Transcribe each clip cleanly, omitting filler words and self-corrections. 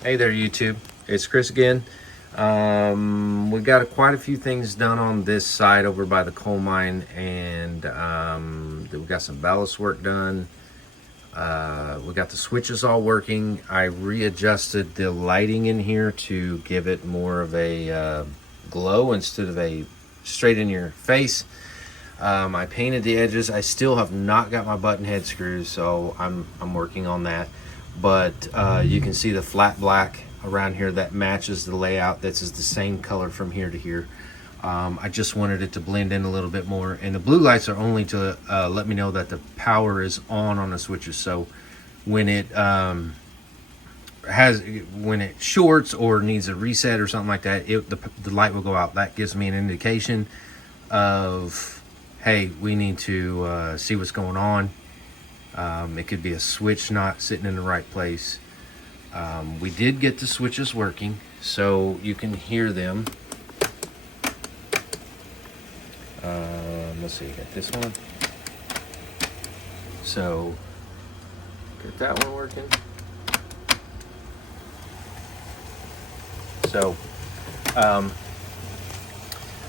Hey there, YouTube. It's Chris again. We got quite a few things done on this side over by the coal mine, and we got some ballast work done. We got the switches all working. I readjusted the lighting in here to give it more of a glow instead of a straight in your face. I painted the edges. I still have not got my button head screws, so I'm working on that. But you can see the flat black around here that matches the layout. This is the same color from here to here. I just wanted it to blend in a little bit more, and the blue lights are only to let me know that the power is on the switches. So when it when it shorts or needs a reset or something like that, the light will go out. That gives me an indication of, hey, we need to see what's going on. It could be a switch not sitting in the right place. We did get the switches working, so you can hear them. Let's see, got this one. So, get that one working. So,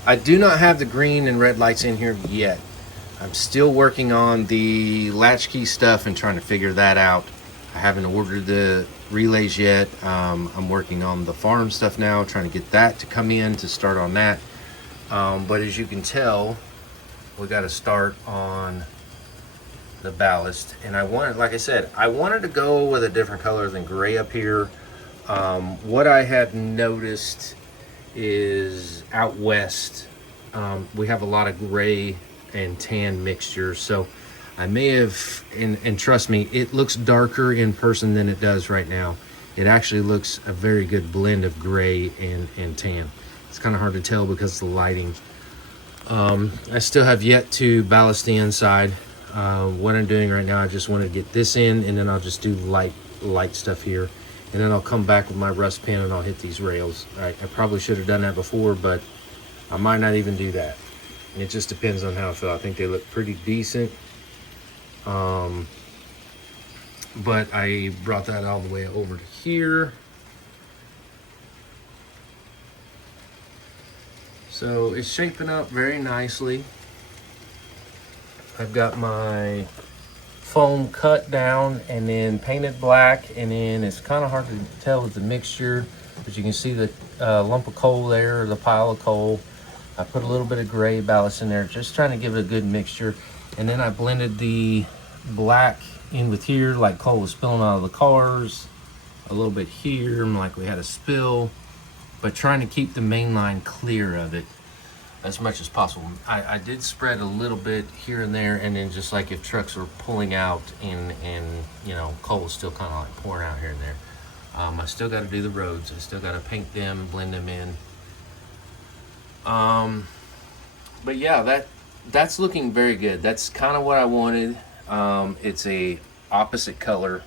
I do not have the green and red lights in here yet. I'm still working on the latchkey stuff and trying to figure that out. I haven't ordered the relays yet. I'm working on the farm stuff now, trying to get that to come in to start on that. But as you can tell, we got to start on the ballast. And I wanted, like I said, I wanted to go with a different color than gray up here. What I had noticed is out west, we have a lot of gray and tan mixture. So I may have, and trust me, it looks darker in person than it does right now. It actually looks a very good blend of gray and tan. It's kind of hard to tell because of the lighting. I still have yet to ballast the inside. What I'm doing right now, I just want to get this in, and then I'll just do light stuff here. And then I'll come back with my rust pen and I'll hit these rails. I probably should have done that before, but I might not even do that. It just depends on how I feel. I think they look pretty decent. But I brought that all the way over to here. So it's shaping up very nicely. I've got my foam cut down and then painted black, and then it's kind of hard to tell with the mixture, but you can see the lump of coal there, or the pile of coal. I put a little bit of gray ballast in there, just trying to give it a good mixture. And then I blended the black in with here, like coal was spilling out of the cars, a little bit here, like we had a spill, but trying to keep the main line clear of it as much as possible. I did spread a little bit here and there, and then just like if trucks were pulling out and you know, coal was still kind of like pouring out here and there. I still got to do the roads. I still got to paint them, blend them in. But yeah, that's looking very good. That's kind of what I wanted. It's a opposite color,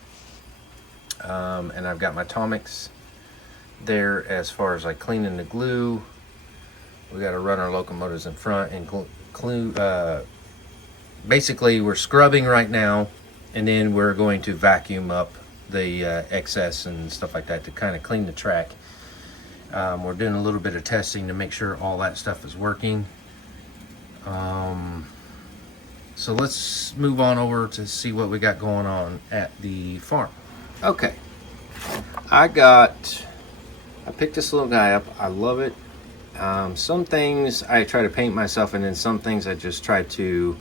and I've got my Tomix there as far as like cleaning the glue. We got to run our locomotives in front and basically we're scrubbing right now, and then we're going to vacuum up the excess and stuff like that to kind of clean the track. We're doing a little bit of testing to make sure all that stuff is working. So let's move on over to see what we got going on at the farm. Okay, I picked this little guy up. I love it. Some things I try to paint myself, and then some things I just try to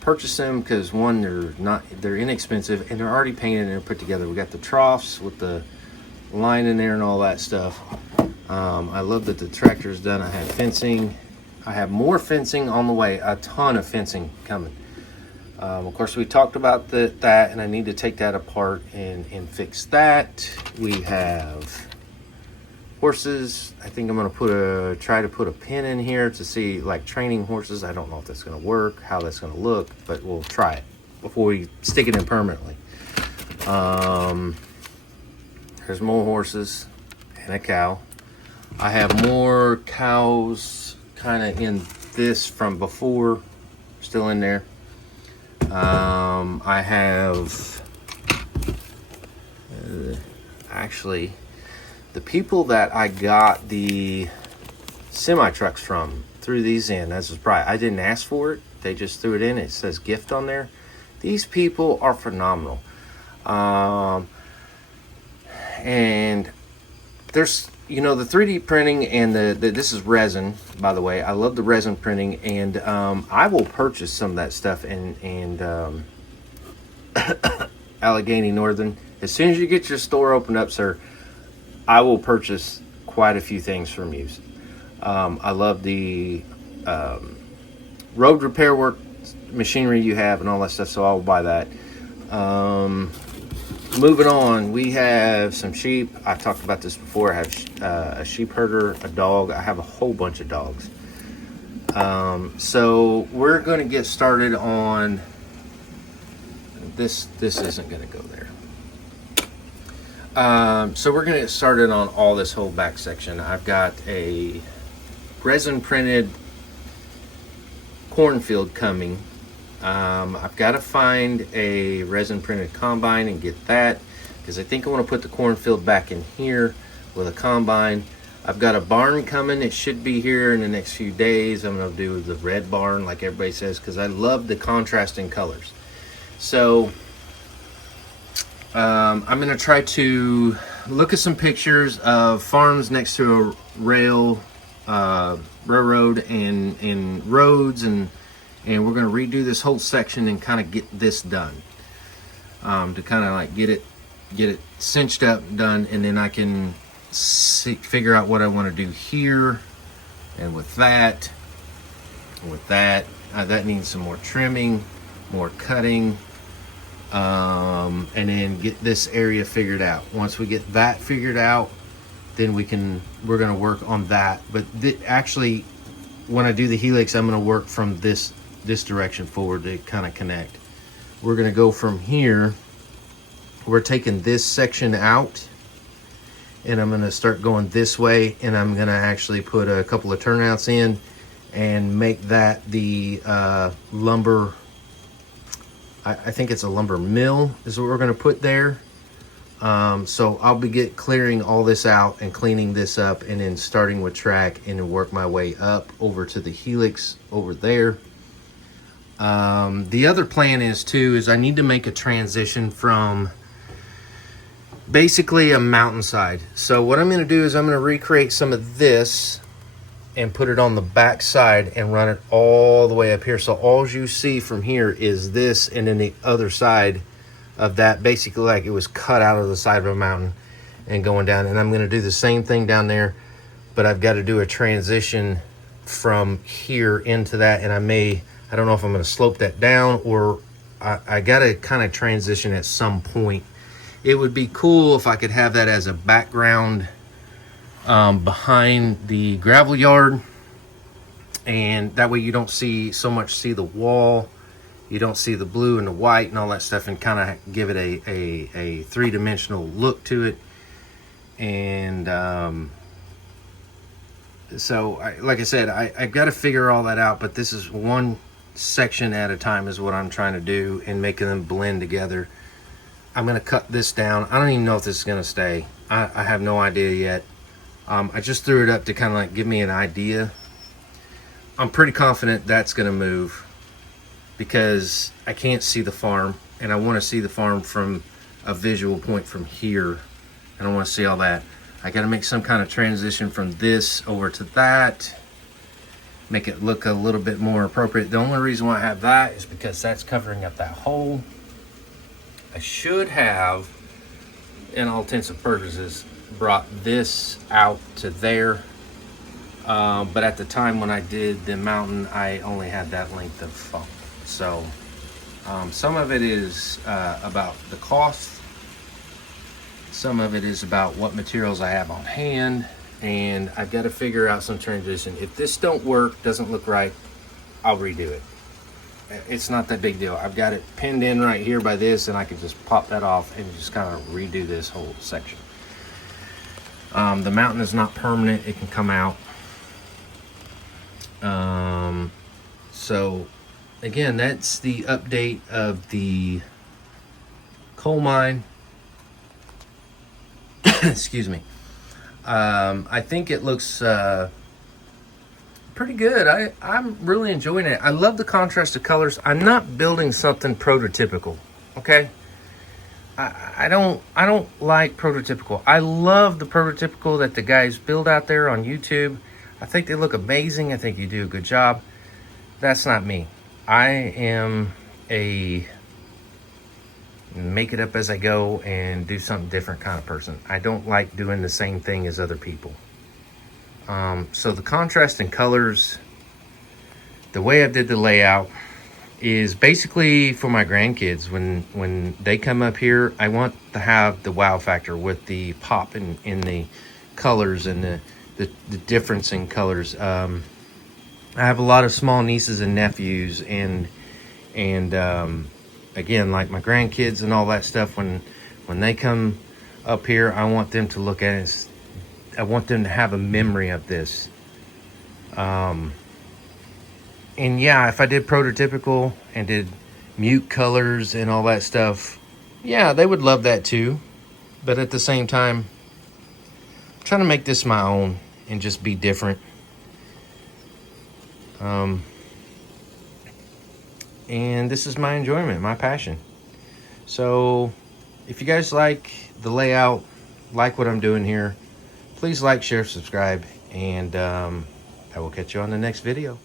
purchase them because one, they're inexpensive and they're already painted and they're put together. We got the troughs with the line in there and all that stuff. I love that the tractor's done. I have fencing. I have more fencing on the way, a ton of fencing coming. Of course, we talked about that, and I need to take that apart and fix that. We have horses. I think I'm gonna try to put a pin in here to see, like, training horses. I don't know if that's gonna work, how that's gonna look, but we'll try it before we stick it in permanently. There's more horses and a cow. I have more cows kind of in this from before, still in there. I have actually, the people that I got the semi trucks from threw these in as a surprise. I didn't ask for it. They just threw it in. It says gift on there. These people are phenomenal. And there's, you know, the 3D printing and the this is resin, by the way. I love the resin printing, and I will purchase some of that stuff and Allegheny Northern. As soon as you get your store opened up, sir, I will purchase quite a few things from you. I love the road repair work machinery you have and all that stuff, so I'll buy that. Moving on, we have some sheep. I talked about this before. I have a sheep herder, a dog. I have a whole bunch of dogs. So we're going to get started on this. This isn't going to go there. So we're going to get started on all this whole back section. I've got a resin printed cornfield coming. I've got to find a resin printed combine and get that, because I think I want to put the cornfield back in here with a combine. I've got a barn coming. It should be here in the next few days. I'm going to do the red barn like everybody says, because I love the contrasting colors. So I'm going to try to look at some pictures of farms next to a railroad and roads, and we're going to redo this whole section and kind of get this done, to kind of like get it cinched up, done, and then I can figure out what I want to do here. And with that, that needs some more trimming, more cutting, and then get this area figured out. Once we get that figured out, then we're going to work on that. But actually, when I do the helix, I'm going to work from this direction forward to kind of connect. We're going to go from here. We're taking this section out, and I'm going to start going this way, and I'm going to actually put a couple of turnouts in and make that the lumber. I think it's a lumber mill is what we're going to put there. So I'll be clearing all this out and cleaning this up, and then starting with track and then work my way up over to the helix over there. The other plan is I need to make a transition from basically a mountainside. So what I'm going to do is I'm going to recreate some of this and put it on the back side and run it all the way up here. So all you see from here is this, and then the other side of that, basically like it was cut out of the side of a mountain and going down. And I'm going to do the same thing down there, but I've got to do a transition from here into that, and I don't know if I'm going to slope that down, or I got to kind of transition at some point. It would be cool if I could have that as a background behind the gravel yard, and that way you don't see the wall, you don't see the blue and the white and all that stuff, and kind of give it a three-dimensional look to it. And so like I said, I've got to figure all that out, but this is one section at a time is what I'm trying to do, and making them blend together. I'm going to cut this down. I don't even know if this is going to stay. I have no idea yet. I just threw it up to kind of like give me an idea. I'm pretty confident that's going to move, because I can't see the farm, and I want to see the farm from a visual point from here. I don't want to see all that. I got to make some kind of transition from this over to that, make it look a little bit more appropriate. The only reason why I have that is because that's covering up that hole. I should have, in all intents and purposes, brought this out to there, but at the time when I did the mountain, I only had that length of foam. So some of it is about the cost, some of it is about what materials I have on hand, and I've got to figure out some transition. If this don't work, doesn't look right, I'll redo it. It's not that big deal. I've got it pinned in right here by this, and I can just pop that off and just kind of redo this whole section. The mountain is not permanent. It can come out. So again, that's the update of the coal mine. Excuse me. I think it looks pretty good. I'm really enjoying it. I love the contrast of colors. I'm not building something prototypical, okay? I don't like prototypical. I love the prototypical that the guys build out there on YouTube. I think they look amazing. I think you do a good job. That's not me. I am a make it up as I go and do something different kind of person. I don't like doing the same thing as other people. So the contrast in colors, the way I did the layout is basically for my grandkids. When they come up here, I want to have the wow factor with the pop in the colors and the difference in colors. I have a lot of small nieces and nephews, and again, like my grandkids and all that stuff, when they come up here, I want them to look at it. I want them to have a memory of this. And yeah, if I did prototypical and did mute colors and all that stuff, yeah, they would love that too. But at the same time, I'm trying to make this my own and just be different. And this is my enjoyment, my passion. So if you guys like the layout, like what I'm doing here, please like, share, subscribe, and I will catch you on the next video.